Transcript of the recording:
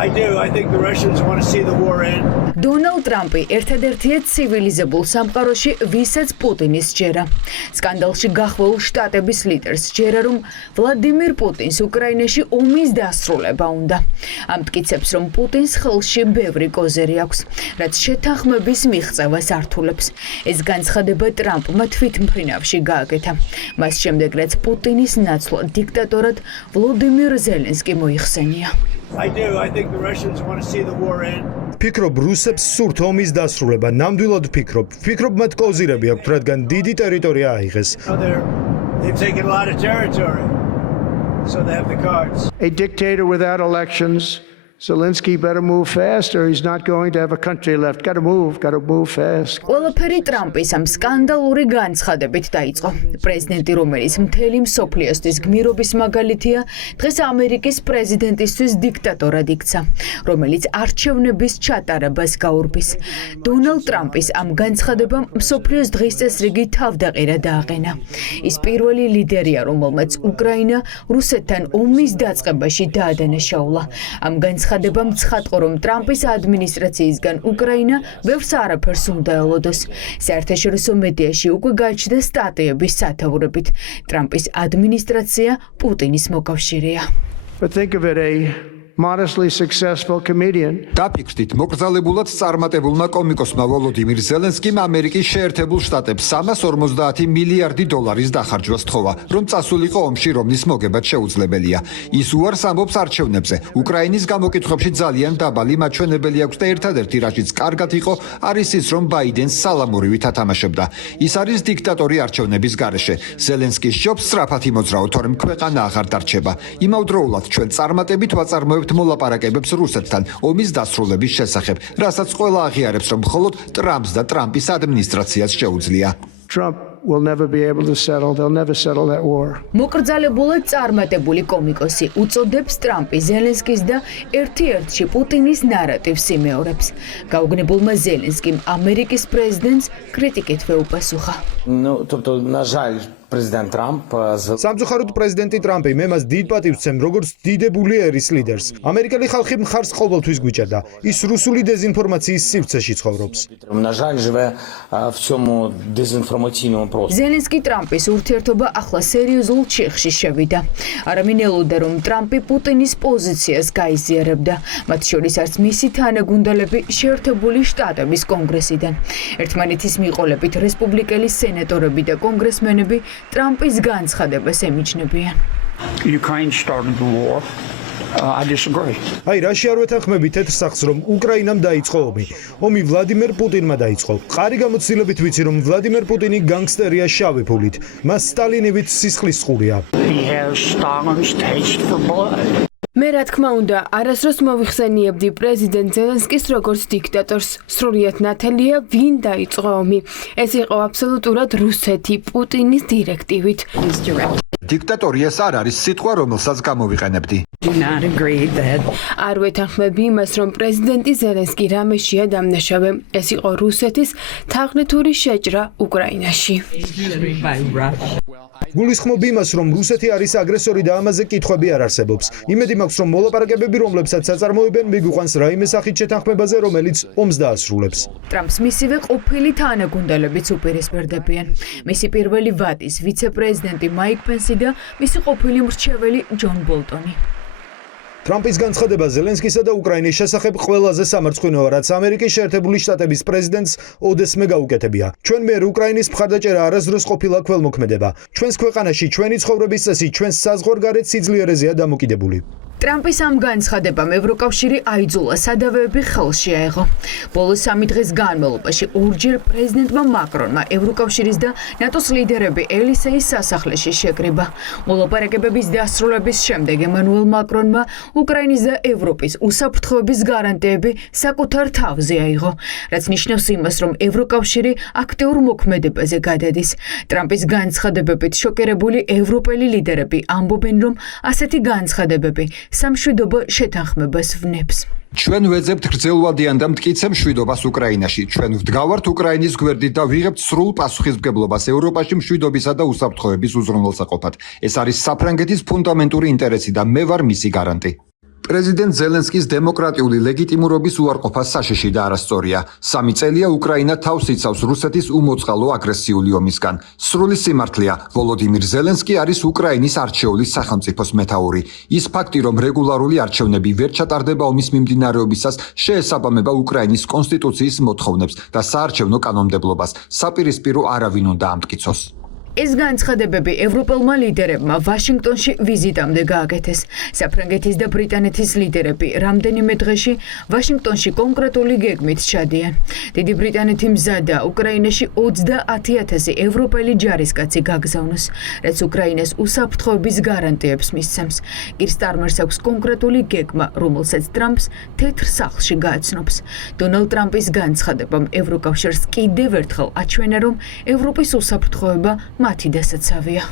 I do. I think the Russians want to see the war end. Donald Trump-ი ერთადერთია ცივილიზებულ სამყაროში, ვისაც პუტინის ჯერა. სკანდალში გახვალ შტატების ლიდერს ჯერა, რომ ვლადიმირ პუტინს უკრაინაში ომის დასრულება უნდა. ამ მტკიცებს, რომ პუტინს ხელში ბევრი კოზირი აქვს, რაც შეთანხმების მიღწევას ართულებს. ეს განცხადება ტრამპმა თვითმფრინავში გააკეთა. მას შემდეგ, რაც პუტინის ნაცვლად დიქტატორად ვლოდიმირ ზელენსკი მოიხსენია. I do. I think the Russians want to see the war end. ფიქრობ რუსებს სურთ ომის დასრულება, ნამდვილად ფიქრობ მათ კოზირები აქვთ, რადგან დიდი ტერიტორია აიღეს. They've taken a lot of territory, so they have the cards. A dictator without elections, Zelensky better move fast or he's not going to have a country left. Got to move fast. ყველაფერი ტრამპის ამ სკანდალური განცხადებით დაიწყო. პრეზიდენტი, რომელიც მთელი მსოფლიოსთვის გმირობის მაგალითია, დღეს ამერიკის პრეზიდენტისთვის დიქტატორად იქცა, რომელიც არჩევნების ჩატარებას გაურბის. დონალდ ტრამპის ამ განცხადებამ მსოფლიოს დღის წესრიგი თავდაყირა დააყენა. ის პირველი ლიდერია, რომელმაც უკრაინა რუსეთთან ომის დაწყებაში დაადანაშაულა. ამ განცხადებამ ცხადყო, რომ ტრამპის ადმინისტრაციისგან უკრაინა ბევრს არაფერს უნდა ელოდოს. საერთაშორისო მედიაში უკვე გაჩნდა სტატიების სათაურებით. ტრამპის ადმინისტრაცია პუტინის მოკავშირეა. But think of it, a modestly successful comedian. დაფიქრდით, მოკრძალებულად წარმატებულმა კომიკოსმა ვოლოდიმირ ზელენსკიმ ამერიკის შეერთებულ შტატებს 350 მილიარდი დოლარის დახარჯვას თხოვა, რომ წასულიყო ომში, რომლის მოგებაც შეუძლებელია. ის უარს ამბობს არჩევნებზე. უკრაინის გამოკითხვებში ძალიან დაბალი მაჩვენებელი აქვს და ერთადერთი რაშიც კარგად იყო, არის ის, რომ ბაიდენს სალამურივით ათამაშებდა. ის არის დიქტატორი არჩევნების გარეშე. ზელენსკის ჯობს სწრაფად იმოძრაო, თორემ ქვეყანა აღარ დარჩება. იმავდროულად ჩვენ წარმატებით ვაწარმოებთ მოლაპარაკებებს რუსეთთან ომის დასრულების შესახებ, რასაც ყველა აღიარებს, რომ მხოლოდ ტრამპს და ტრამპის ადმინისტრაციას შეუძლია. Trump will never be able to settle. They'll never settle that war. მოკრძალებულად წარმატებული კომიკოსი უწოდებს ტრამპი ზელენსკის და ერთ-ერთში პუტინის ნარატივს იმეორებს. გაუგნებულმა ზელენსკიმ ამერიკის პრეზიდენტს კრიტიკით ვეუპასუხა. Тобто, на жаль, президент Трамп სამწუხაროდ პრეზიდენტი ტრამპი მე მას დიდ პატივს ვცემ, როგორც დიდებული ერის ლიდერს. ამერიკელი ხალხი მხარს ყოველთვის გვიჭერდა. ის რუსული დეზინფორმაციის სივრცეში ცხოვრობს. на жаль, живе в цьому дезинформаційному просторі. ზელენსკი ტრამპის ურთიერთობა ახლა სერიოზულ ჩიხში შევიდა. არავინ ელოდა, რომ ტრამპი პუტინის პოზიციას გაიზიარებდა, მათ შორის არც მისი თანაგუნდელები შეერთებული შტატების კონგრესიდან. ერთმანეთის მიყოლებით რესპუბლიკელი სენატორები და კონგრესმენები ტრამპის განცხადებას ემიჯნებიან. Ukraine started the war. I disagree. აი, რაში არ ვეთანხმებით თეთრ სახს, რომ უკრაინამ დაიწყო ომი. ომი ვლადიმერ პუტინმა დაიწყო. ყარი გამოცდილებით ვიცი, რომ ვლადიმერ პუტინი განგსტერია შავი ფულით. მას სტალინივით სისხლის ყურია. He has Stalin's taste for blood. მე რა თქმა უნდა, არასდროს მოვიხსენიებდი პრეზიდენტ ზელენსკის როგორც დიქტატორს. სრულიად ნათელია, ვინ დაიწყო ომი. ეს იყო აბსოლუტურად რუსეთი პუტინის დირექტივით. დიქტატორი ეს არ არის სიტყვა, რომელსაც გამოვიყენებდი. არ ვეთანხმები იმას, რომ პრეზიდენტი ზელენსკი რამეშია დამნაშავე. ეს იყო რუსეთის თაღნითური შეჭრა უკრაინაში. გულისხმობ იმას, რომ რუსეთი არის აგრესორი და ამაზე კითხვები არ არსებობს. იმედი მაქვს, რომ მოლაპარაკებები, რომლებსაც აწარმოებენ, მიგვიყვანს რაიმე სახით შეთანხმებაზე, რომელიც ომს დაასრულებს. ტრამპს მისივე ყოფილი თანაგუნდელებიც უპირისპირდებიან. მისი პირველი ვადის ვიცე-პრეზიდენტი მაიკ პენსი და მისი ყოფილი მრჩეველი ჯონ ბოლტონი. ტრამპის განცხადება ზელენსკისა და უკრაინის შესახებ ყველაზე სამარცხვინოა, რაც ამერიკის შეერთებული შტატების პრეზიდენტს ოდესმე გაუკეთებია. ჩვენ მიერ უკრაინის მხარდაჭერა არასდროს ყოფილა ქველმოქმედება. ჩვენს ქვეყანაში ჩვენი ცხოვრების წესი, ჩვენს საზღვარგარეთ სიძლიერეზეა დამოკიდებული. ტრამპის ამ განცხადებამ ევროკავშირი აიძულა სადავეები ხელში აეღო. ბოლო 3 დღის განმავლობაში ორჯერ პრეზიდენტმა მაკრონმა ევროკავშირის და ნატოს ლიდერები ელისეის სასახლეში შეკრიბა. მოლაპარაკებების დასრულების შემდეგ ემანუელ მაკრონმა უკრაინის და ევროპის უსაფრთხოების გარანტიები საკუთარ თავზე აიღო, რაც ნიშნავს იმას, რომ ევროკავშირი აქტიურ მოქმედებაზე გადადის. ტრამპის განცხადებებით შოკირებული ევროპელი ლიდერები ამბობენ, რომ ასეთი განცხადებები სამშვიდობო შეთანხმებას ვნებს. ჩვენ ვეძებთ გრძელვადიან და მტკიცე მშვიდობას უკრაინაში. ჩვენ ვდგავართ უკრაინის გვერდით და ვიღებთ სრულ პასუხისმგებლობას ევროპაში მშვიდობისა და უსაფრთხოების უზრუნველსაყოფად. ეს არის საფრანგეთის ფუნდამენტური ინტერესი და მე ვარ მისი გარანტი. პრეზიდენტ ზელენსკის დემოკრატიული ლეგიტიმურობის უარყოფა საშიში და არასწორია. 3 წელია უკრაინა თავს იცავს რუსეთის უმოწყალო აგრესიული ომისგან. სრული სიმართლეა, ვოლოდიმირ ზელენსკი არის უკრაინის არჩეული სახელმწიფოს მეთაური. ის ფაქტი, რომ რეგულარული არჩევნები ვერ ჩატარდება ომის მიმდინარეობისას, შეესაბამება უკრაინის კონსტიტუციის მოთხოვნებს და საარჩევნო კანონმდებლობას. საპირისპირო არავინ უნდა ამტკიცოს. ეს განცხადებები ევროპელმა ლიდერებმა ვაშინგტონში ვიზიტამდე გააკეთეს. საფრანგეთის და ბრიტანეთის ლიდერები რამდენიმე დღეში ვაშინგტონში კონკრეტული გეგმით ჩადიან. დიდი ბრიტანეთი მზადაა უკრაინაში 30,000 ევროპელი ჯარისკაცი გაგზავნოს, რაც უკრაინას უსაფრთხოების გარანტიებს მისცემს. კირ სტარმერს აქვს კონკრეტული გეგმა, რომელსაც ტრამპს თეთრ სახლში გააცნობს. დონალდ ტრამპის განცხადებამ ევროკავშირს კიდევ ერთხელ აჩვენა, რომ ევროპის უსაფრთხოება მათი დასაცავია.